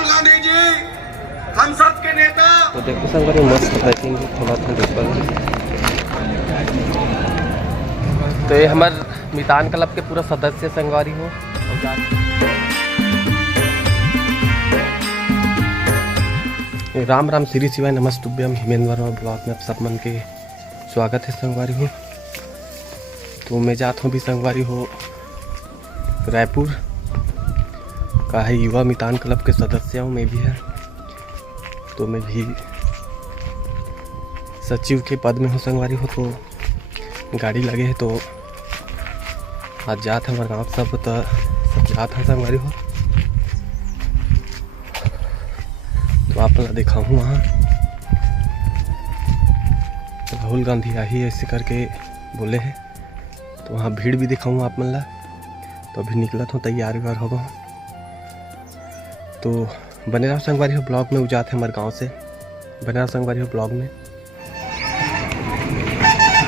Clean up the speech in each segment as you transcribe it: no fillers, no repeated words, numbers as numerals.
राहुल गांधी जी हम सब के नेता। तो देखो संगवारी मस्त बैठेंगे थोड़ा ठंड पर। तो ये हमारे मितान क्लब के पूरा सदस्य संगवारी हो। राम राम श्री शिवाय नमस्तुभ्यम हिमेंद्र ब्लॉग में आप सब मन के स्वागत है संगवारी हो। तो मैं जाता हूँ भी संगवारी हो रायपुर का है युवा मितान क्लब के सदस्य हूँ मैं भी है। तो मैं भी सचिव के पद में हूँ संगवारी हो। तो गाड़ी लगे है तो आज जात है हमारे गाँव सब जात है संगवारी हो। तो आप लोग देखा हूँ वहाँ तो राहुल गांधी आई ऐसे करके बोले हैं। तो वहाँ भीड़ भी दिखाऊँ आप मन ला। तो अभी निकला था तैयार व्यार होगा। तो बने रहो संगवारी हो ब्लॉग में उजात है हमारे गांव से। बने रहो संगवारी हो ब्लॉग में।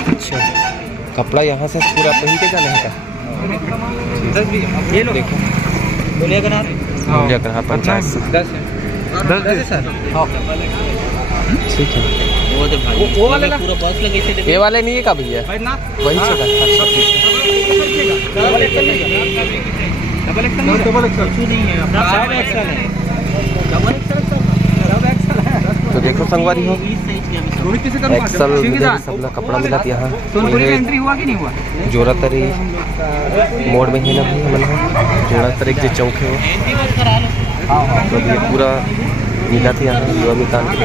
अच्छा कपड़ा यहाँ से पूरा पहन के जाना है क्या? ये लो देखो बोलिए कर 50 10 सर ठीक है। वो वाले पूरा बॉक्स लगे थे। ये वाले नहीं है का भैया वही चला। डबल एक्सल नहीं है तो देखो संगवारी हो एक्सल सब लोग कपड़ा मिला यहाँ एंट्री हुआ कि नहीं हुआ। जोरा तरी मोड़ में ही ना मन है जोरा तरी जो चौक है वो तो ये पूरा मिला था यहाँ युवा मितान के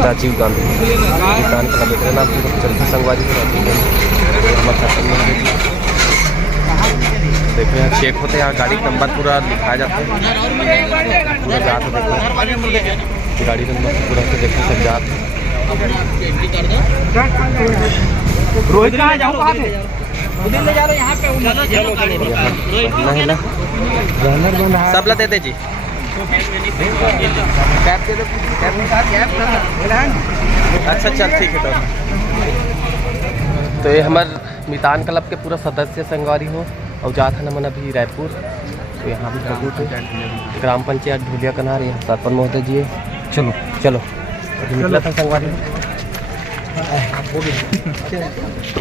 राजीव गांधी मितान का बेटा नाम चलता संगवारी हो। देखो यहाँ चेक होते हैं यहाँ गाड़ी नंबर पूरा लिखाया जाता है पूरा जात है। देखो गाड़ी नंबर पूरा से देखो सब जात है। रोहित कहाँ जाऊँ कहाँ पे उधर ले जा रहे यहाँ पे सब ला देते जी कैप दे दो अच्छा चल ठीक है। तो ये हमारे मितान क्लब के पूरा सदस्य संगवारी हो और जात है न मन अभी रायपुर। तो यहाँ भी ग्राम पंचायत ढूलिया कनार यहाँ सरपंच महोदय जी है। चलो चलो निकला था संगवारी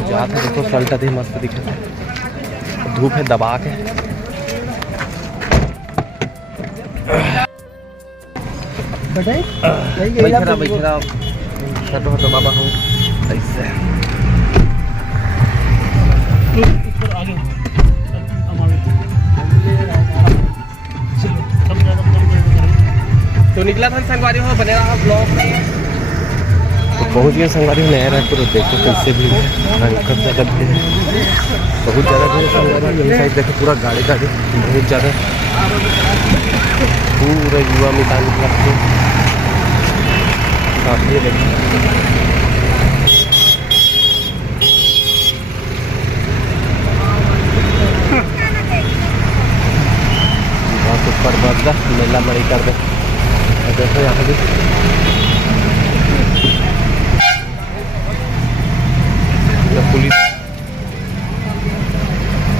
जात है। देखो सल्टा दे मस्त दिखा धूप है दबा के। बाबा हूँ ऐसे तो निकला था संगवारी हो बने रहा ब्लॉग में। तो पहुँच गए संगवारी हो नया रायपुर। देखो कैसे भी कब ज़्यादा भीड़ है बहुत ज़्यादा भीड़ संगवारी यही साइड देखो पूरा गाड़ी बहुत ज़्यादा पूरा युवा मितान क्लब के काफ़ी देखो बहुत ऊपर बढ़ मेला बड़ी कर दे। देखो यहाँ भी पुलिस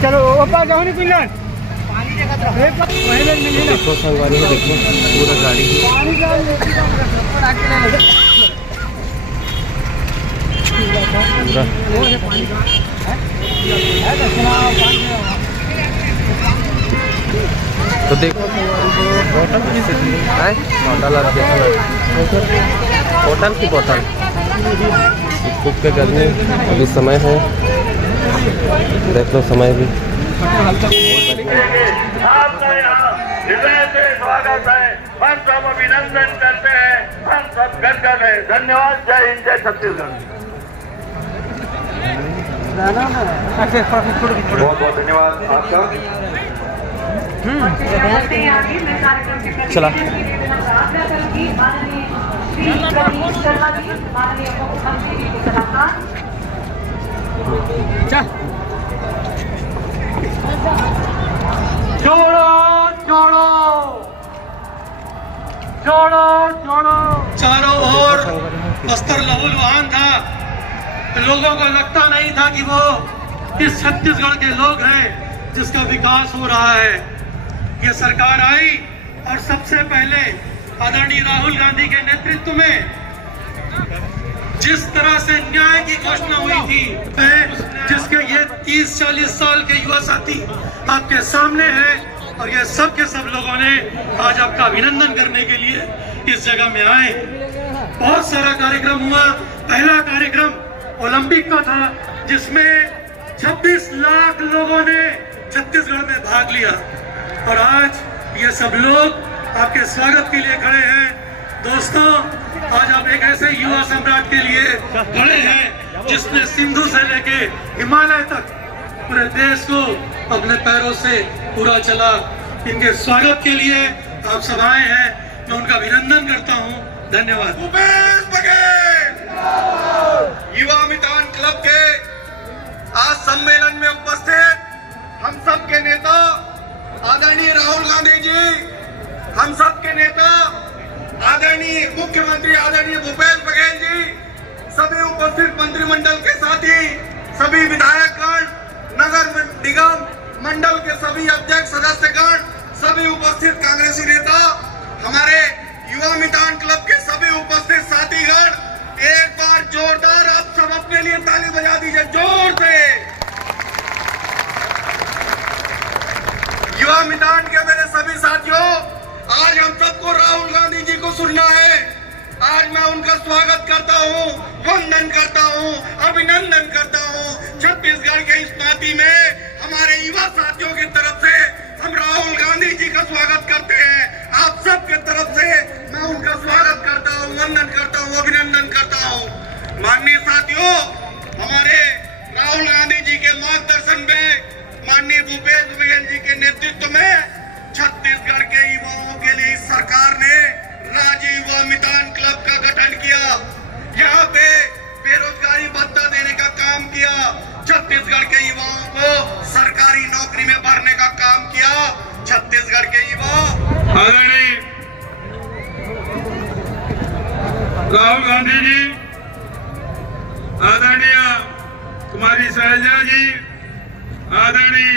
चलो ऊपर जाओ नहीं पिलन देखो संगवारी में देखो पूरा गाड़ी तो देखो बोतल की बोतल खूब के गर्मी अभी समय है देख लो समय भी। आपका यहाँ हृदय से स्वागत है। हम सब अभिनंदन करते हैं। हम सब गदगद हैं। धन्यवाद। जय हिंद जय छत्तीसगढ़। बहुत बहुत धन्यवाद आपका। चला जोड़ो जोड़ो जोड़ो जोड़ो चारों ओर बस्तर लहूलुहान था। लोगों को लगता नहीं था कि वो इस छत्तीसगढ़ के लोग हैं जिसका विकास हो रहा है। ये सरकार आई और सबसे पहले आदरणीय राहुल गांधी के नेतृत्व में जिस तरह से न्याय की घोषणा हुई थी, जिसके ये 30-40 साल के युवा साथी आपके सामने हैं और ये सब के सब लोगों ने आज आपका अभिनंदन करने के लिए इस जगह में आए। बहुत सारा कार्यक्रम हुआ। पहला कार्यक्रम ओलंपिक का था जिसमें 26 लाख लोगों ने छत्तीसगढ़ में भाग लिया और आज ये सब लोग आपके स्वागत के लिए खड़े हैं। दोस्तों, आज आप एक ऐसे युवा सम्राट के लिए खड़े हैं जिसने सिंधु से लेके हिमालय तक पूरे देश को अपने पैरों से पूरा चला। इनके स्वागत के लिए आप सब आए हैं, मैं उनका अभिनंदन करता हूं। धन्यवाद। भूपेश बघेल युवा मितान क्लब के आज सम्मेलन में उपस्थित हम सब के नेता आदरणीय राहुल गांधी जी, हम सब के नेता आदरणीय मुख्यमंत्री आदरणीय भूपेश बघेल जी, सभी उपस्थित मंत्रिमंडल के साथी, सभी विधायकगण, नगर निगम मंडल के सभी अध्यक्ष सदस्यगण, सभी उपस्थित कांग्रेसी नेता, हमारे युवा मितान क्लब के सभी उपस्थित साथीगण, एक बार जोरदार आप सब अपने लिए ताली बजा दीजिए जोर से। युवा मितान के मेरे सभी साथियों, आज हम सबको राहुल गांधी जी को सुनना है। आज मैं उनका स्वागत करता हूं, वंदन करता हूं, अभिनंदन करता हूं। छत्तीसगढ़ के इस पार्टी में हमारे युवा साथियों की तरफ से हम राहुल गांधी जी का स्वागत करते हैं। आप सब के तरफ से मैं उनका स्वागत करता हूं, वंदन करता हूं, अभिनंदन करता हूं। माननीय साथियों, हमारे राहुल गांधी जी के मार्गदर्शन में, माननीय भूपेश बघेल जी के नेतृत्व में छत्तीसगढ़ के युवाओं के लिए सरकार ने राज्य युवा मितान क्लब का गठन किया। यहाँ पे बेरोजगारी भत्ता देने का काम किया, छत्तीसगढ़ के युवाओं को सरकारी नौकरी में भरने का काम किया। छत्तीसगढ़ के युवा आदरणीय राहुल गांधी जी, आदरणीय कुमारी शैलजा जी, आदरणीय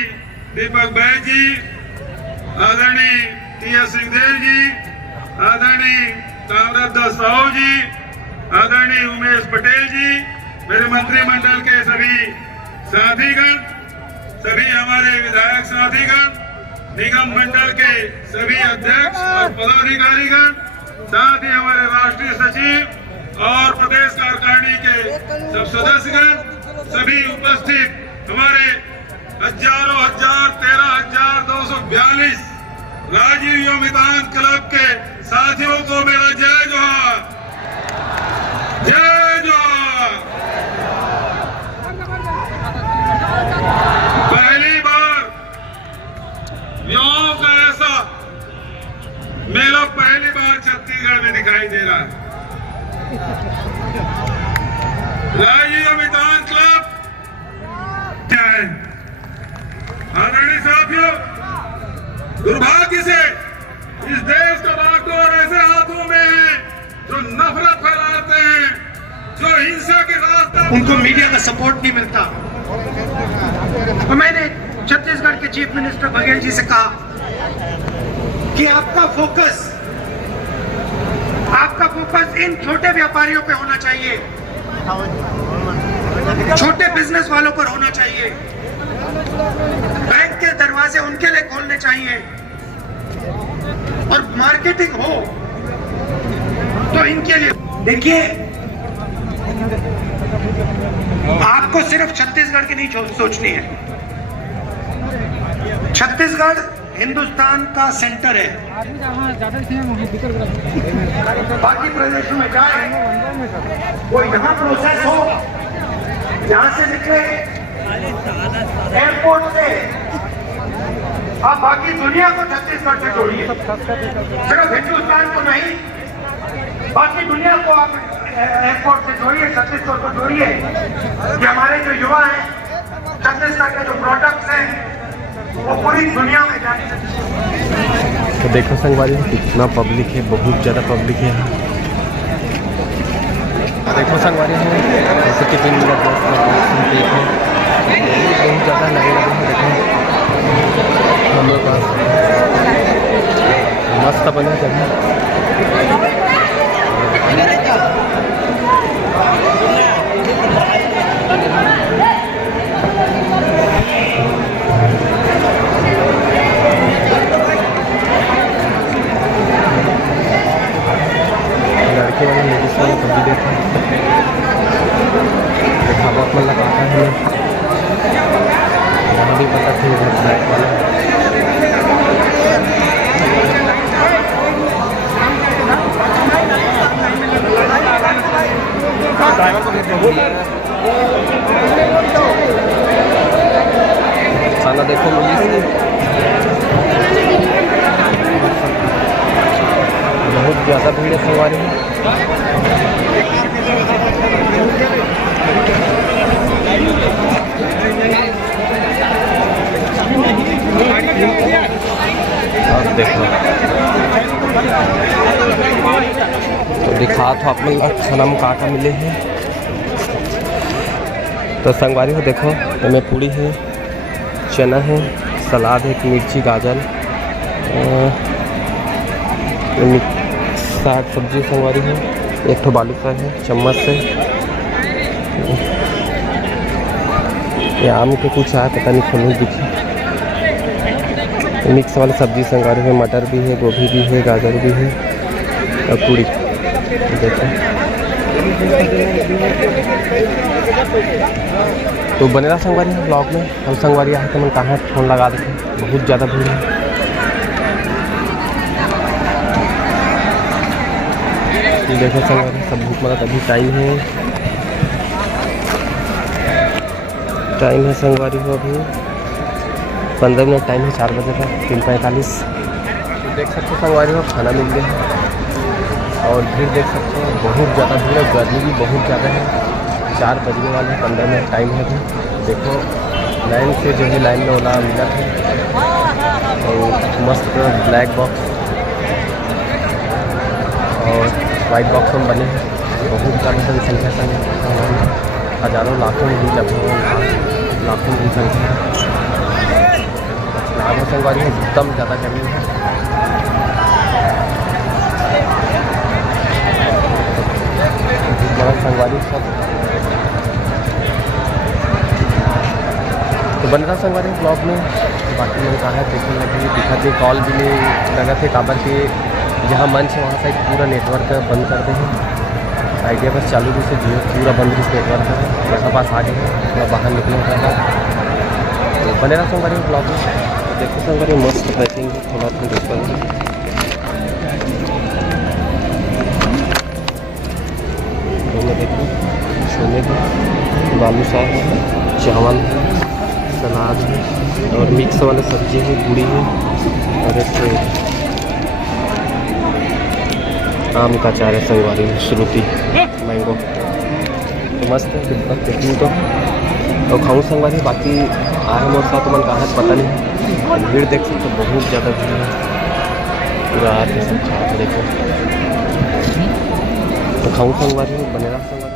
दीपक बैज जी, आदरणीय टी.एस. सिंहदेव जी, आदरणीय ताम्रध्वज साहू जी, आदरणीय उमेश पटेल जी, मेरे मंत्रिमंडल के सभी साथीगण, सभी हमारे विधायक साथीगण, निगम मंडल के सभी अध्यक्ष और पदाधिकारीगण, साथ ही हमारे राष्ट्रीय सचिव और प्रदेश कार्यकारिणी के सब सदस्यगण, सभी उपस्थित हमारे हजारों हजार 13,242 राज्य युवा मितान क्लब के साथियों को मेरा जय जोहार, जय जोहार। पहली बार युवाओं का ऐसा मेला पहली बार छत्तीसगढ़ में दिखाई दे रहा है। राज्य युवा मितान क्लब क्या है? आदरणीय साथियों, दुर्भाग्य से इस देश का बागडोर ऐसे हाथों में है जो नफरत फैलाते हैं, जो हिंसा के रास्ते, उनको मीडिया का सपोर्ट नहीं मिलता। तो मैंने छत्तीसगढ़ के चीफ मिनिस्टर बघेल जी से कहा कि आपका फोकस इन छोटे व्यापारियों पे होना चाहिए, छोटे बिजनेस वालों पर होना चाहिए, बैंक के दरवाजे उनके लिए खोलने चाहिए और मार्केटिंग हो तो इनके लिए। देखिए, आपको सिर्फ छत्तीसगढ़ की नहीं सोचनी है। छत्तीसगढ़ हिंदुस्तान का सेंटर है। बाकी प्रदेशों में जाए, वो यहाँ प्रोसेस हो, यहाँ से निकले एयरपोर्ट से, आप बाकी दुनिया को छत्तीसगढ़ से जोड़िए, सिर्फ हिंदुस्तान को नहीं, बाकी दुनिया को आप एयरपोर्ट से जोड़िए, छत्तीसगढ़ को जोड़िए। कि हमारे जो युवा हैं, छत्तीसगढ़ के जो प्रोडक्ट्स हैं, वो पूरी दुनिया में जाए। तो देखो संगवारी कितना पब्लिक है, बहुत ज़्यादा पब्लिक है यहाँ। देखो संगवारी है जैसे टिफिन का बहुत ज़्यादा लगे हैं। देखो हम लोग पास मस्त बने जगह। लड़के वाले लेडीज वाले कभी देखा बहुत मन लगा है यहाँ भी पता थी फ्लाइट वाले खाना देखो मुझे बहुत ज़्यादा भीड़ है सवारी में। और देखो तो दिखा तो आप लोग सनम काका मिले हैं तो संगवारी हो देखो हमें पूड़ी है, चना है, सलाद है, मिर्ची, गाजर, साग सब्जी संगवारी है, एक तो बालू फ्राई है चम्मच से। ये आम के कुछ आया पता नहीं खोलने दिखी। मिक्स वाली सब्जी संगवारी है, मटर भी है, गोभी भी है, गाजर भी है और पूरी देखो। तो बनेरा संगवारी है ब्लॉग में। हम संगवारी आए तो मैं कहाँ फ़ोन लगा देते, बहुत ज़्यादा भीड़ है। देखो संगवारी सब भूख मरा अभी टाइम है संगवारी हो अभी 15 मिनट टाइम है, 4 बजे का 3:45। देख सकते हो संगवारी हो खाना मिल गया है और भीड़ देख सकते हो बहुत ज़्यादा भीड़ है, गर्मी भी बहुत ज़्यादा है। 4 बजने वाले 15 मिनट टाइम है अभी। देखो लाइन से जो है लाइन में ओला मिला है और मस्त ब्लैक बॉक्स और वाइट बॉक्स में बने हैं। बहुत ज़्यादा जनसंख्या संख्या हज़ारों लाखों में भी लाखों की संख्या नागो संगवारी में एकदम ज़्यादा गर्मी है। बड़ा संगवारी सब तो बन रहा संगवारी ब्लॉग में। बाकी मैंने कहा है देखने लगी दिखा थे कॉल भी नहीं लगा थे काबर के जहाँ मंच है वहाँ साइड पूरा नेटवर्क बंद कर दे हैं। आइडिया बस चालू भी से जियो पूरा बंद इस नेटवर्क है। यहाँ पास आ गए हैं थोड़ा बाहर निकलने का है तो बने रहा संगवारी ब्लॉग में। तो देखो संगवारी मस्त पैकिंग थोड़ा सा डिस्काउंट दोनों देखो छोले का बालू साग है, चावल है, सलाद है और मिक्स वाले सब्जी है, पूड़ी है और एक आम का चार है संगवारी में, श्रुति मैंगो तो मस्त है देखने तो और खाऊँ संगवारी। बाकी आए मोर साथ मन कहा पता नहीं भीड़ देख सकते बहुत ज़्यादा भीड़ है पूरा सब खा देखो तो खाऊँ संगवारी बनेरा संगवारी।